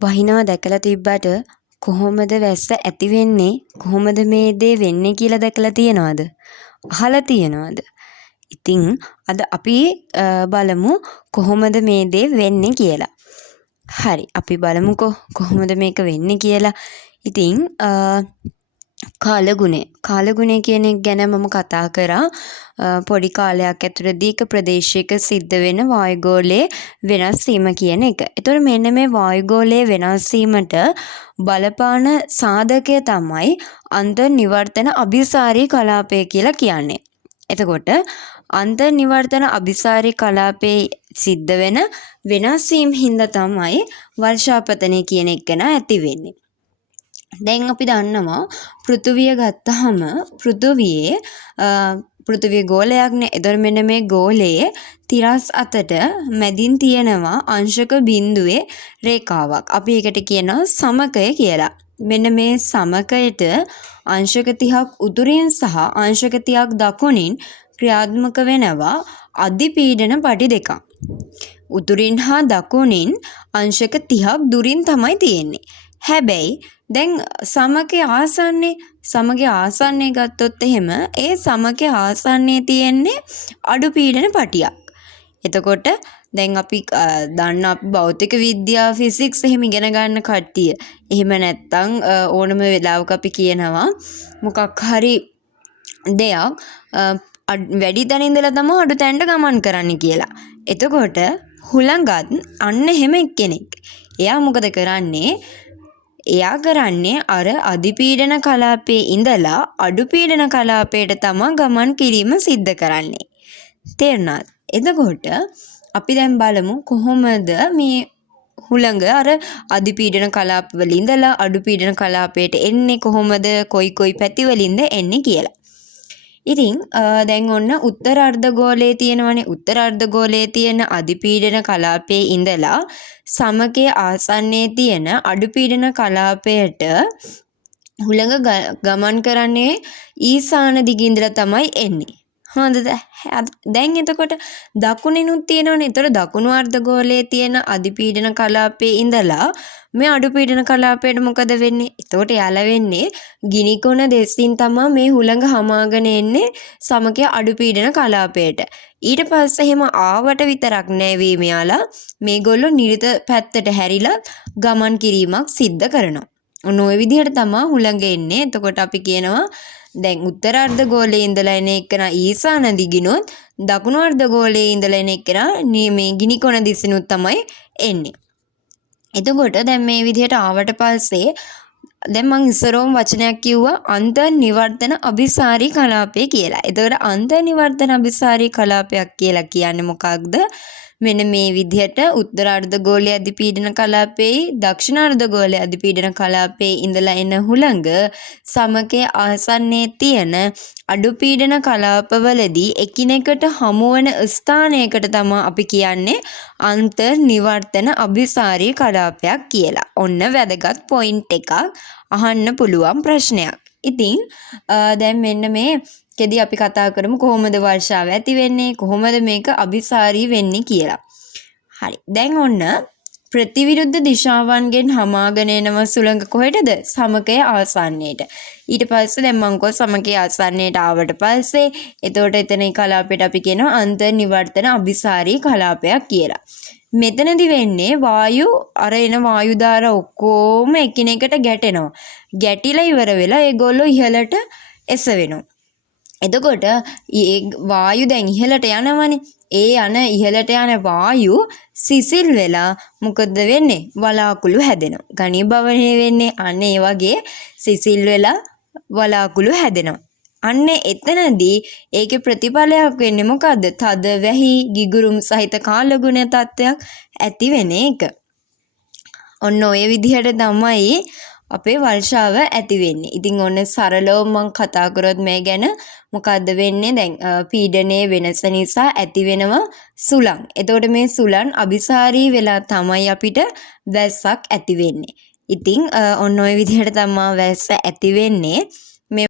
වහිනවා දැකලා තිබ්බට කොහොමද වැස්ස ඇති වෙන්නේ? කොහොමද මේ දේ වෙන්නේ කියලා දැකලා තියනවද? අහලා තියනවද? ඉතින් අද අපි බලමු කොහොමද මේ දේ වෙන්නේ කියලා. හරි, අපි බලමුකෝ කොහොමද මේක වෙන්නේ කියලා. ඉතින් කාලගුණය කියන එක ගැන මම කතා කරා පොඩි කාලයක් ඇතුළතදී එක ප්‍රදේශයක සිද්ධ වෙන වායුගෝලයේ වෙනස් වීම කියන එක. ඒතකොට මෙන්න මේ වායුගෝලයේ වෙනස් වීමට බලපාන සාධකය තමයි අන්තර්නිවර්තන අභිසාරී කලාපය කියලා කියන්නේ. එතකොට අන්තර්නිවර්තන අභිසාරී කලාපයේ සිද්ධ වෙන වෙනස් වීම හින්දා තමයි වර්ෂාපතනය කියන එක ඇති වෙන්නේ. දැන් අපි දන්නවා පෘථුවිය ගත්තහම පෘථුවිය ගෝලයක්නේ. එතකොට මෙන්න මේ ගෝලයේ තිරස් අතට මැදින් තියෙනවා අංශක බිඳුවේ රේඛාවක්. අපි ඒකට කියනවා සමකය කියලා. මෙන්න මේ සමකයට අංශක 30ක් උතුරින් සහ අංශක 30ක් දකුණින් ක්‍රියාත්මක වෙනවා අධිපීඩන පටි දෙකක්. උතුරින් හා දකුණින් අංශක 30ක් දුරින් තමයි තියෙන්නේ. හැබැයි දැන් සමකයේ ආසන්නයේ ගත්තොත් එහෙම ඒ සමකයේ ආසන්නයේ තියෙන්නේ අඩු පීඩන පටියක්. එතකොට දැන් අපි දන්න අපි භෞතික විද්‍යාව ෆිසික්ස් එහෙම ඉගෙන ගන්න කට්ටිය. එහෙම නැත්තම් ඕනම වෙලාවක අපි කියනවා මොකක් හරි දෙයක් වැඩි තැන ඉඳලා තමයි අඩු තැනට ගමන් කරන්න කියලා. එතකොට හුළඟත් අන්න එහෙම එක්කෙනෙක්. එයා මොකද කරන්නේ? එයා කරන්නේ අර අධිපීඩන කලාපයේ ඉඳලා අඩුපීඩන කලාපයට තමයි ගමන් කිරීම සිද්ධ කරන්නේ. තේරුණාද? එතකොට අපි දැන් බලමු කොහොමද මේ හුළඟ අර අධිපීඩන කලාප වල ඉඳලා අඩුපීඩන කලාපයට එන්නේ, කොහොමද කොයි පැතිවලින්ද එන්නේ කියලා. ඉතින් දැන් ඔන්න උත්තර අර්ධගෝලයේ තියෙනවනේ. උත්තර අර්ධගෝලයේ තියෙන අධිපීඩන කලාපයේ ඉඳලා සමකයේ ආසන්නයේ තියෙන අඩුපීඩන කලාපයට හුළඟ ගමන් කරන්නේ ඊසාන දිගින්දලා තමයි එන්නේ. හොඳද? දැන් එතකොට දකුණිනුත් තියෙනවනේ. ඒතර දකුණු අර්ධගෝලයේ තියෙන අධිපීඩන කලාපයේ ඉඳලා මේ අඩුපීඩන කලාපයට මොකද වෙන්නේ? එතකොට යාලා වෙන්නේ ගිනි කොන දෙසින් තමයි මේ හුළඟ හමාගෙන එන්නේ සමකයේ අඩුපීඩන කලාපයට. ඊට පස්සේ එහෙම ආවට විතරක් නෑ මෙයාලා මේගොල්ලෝ නිරිත පැත්තට හැරිලා ගමන් කිරීමක් සිද්ධ කරනවා. ඔන්න ඔය විදිහට තමයි හුළඟ එන්නේ. එතකොට අපි කියනවා දැන් උත්තර අර්ධගෝලයේ ඉඳලා එන එකන ඊසාන දිගිනොත් දකුණු අර්ධගෝලයේ ඉඳලා එන එකන මේ ගිනි කොන දිසිනුත් තමයි එන්නේ. එතකොට දැන් මේ විදිහට ආවට පස්සේ දැන් මං ඉස්සරෝම වචනයක් කිව්වා අන්තර්නිවර්තන අභිසාරී කලාපය කියලා. එතකොට අන්තර්නිවර්තන අභිසාරී කලාපයක් කියලා කියන්නේ මොකක්ද? මෙන්න මේ විදිහට උත්තර අර්ධගෝලයේ අධිපීඩන කලාපයේ දක්ෂිණ අර්ධගෝලයේ අධිපීඩන කලාපයේ ඉඳලා එන හුළඟ සමකයේ ආසන්නයේ තියෙන අඩුපීඩන කලාපවලදී එකිනෙකට හමුවන ස්ථානයකට තමයි අපි කියන්නේ අන්තර්නිවර්තන අභිසාරී කලාපයක් කියලා. ඔන්න වැදගත් පොයින්ට් එකක්, අහන්න පුළුවන් ප්‍රශ්නයක්. ඉතින් දැන් මෙන්න මේකෙදි අපි කතා කරමු කොහොමද වර්ෂාව ඇති වෙන්නේ, කොහොමද මේක අභිසාරී වෙන්නේ කියලා. හරි. දැන් ඔන්න ප්‍රතිවිරුද්ධ දිශාවන්ගෙන් හමාගෙන එනව සුළඟ කොහෙටද? සමකයේ ආසන්නයට. ඊට පස්සේ දැන් මං කො සමකයේ ආසන්නයට ආවට පස්සේ එතකොට එතන කලාපයට අපි කියනවා අන්තර්නිවර්තන අභිසාරී කලාපයක් කියලා. මෙතනදි වෙන්නේ වායු අර එන වායු ධාරා ඔක්කොම එකිනෙකට ගැටෙනවා. ගැටිලා ඉවර වෙලා ඒගොල්ලෝ ඉහළට එසවෙනවා. එතකොට වායු දැන් ඉහළට යනවනේ. ඒ ඉහළට යන වායු සිසිල් වෙලා මොකද වෙන්නේ? වලාකුළු හැදෙනවා. ඝනීභවනය වෙන්නේ අන්න ඒ වගේ සිසිල් වෙලා වලාකුළු හැදෙනවා. අන්න එතනදී ඒකේ ප්‍රතිඵලයක් වෙන්නේ මොකද්ද? තද වැහි ගිගුරුම් සහිත කාලගුණ තත්ත්වයක් ඇති වෙන එක. ඔන්න ඔය විදිහට තමයි අපේ වර්ෂාව ඇති වෙන්නේ. ඉතින් ඔන්න සරලව මම කතා කරොත් මේ ගැන මොකද්ද වෙන්නේ? දැන් පීඩනයේ වෙනස නිසා ඇති වෙනවා සුළං. එතකොට මේ සුළං අභිසාරී වෙලා තමයි අපිට වැස්සක් ඇති වෙන්නේ. ඉතින් ඔන්න ඔය විදිහට තමයි වැස්ස ඇති වෙන්නේ.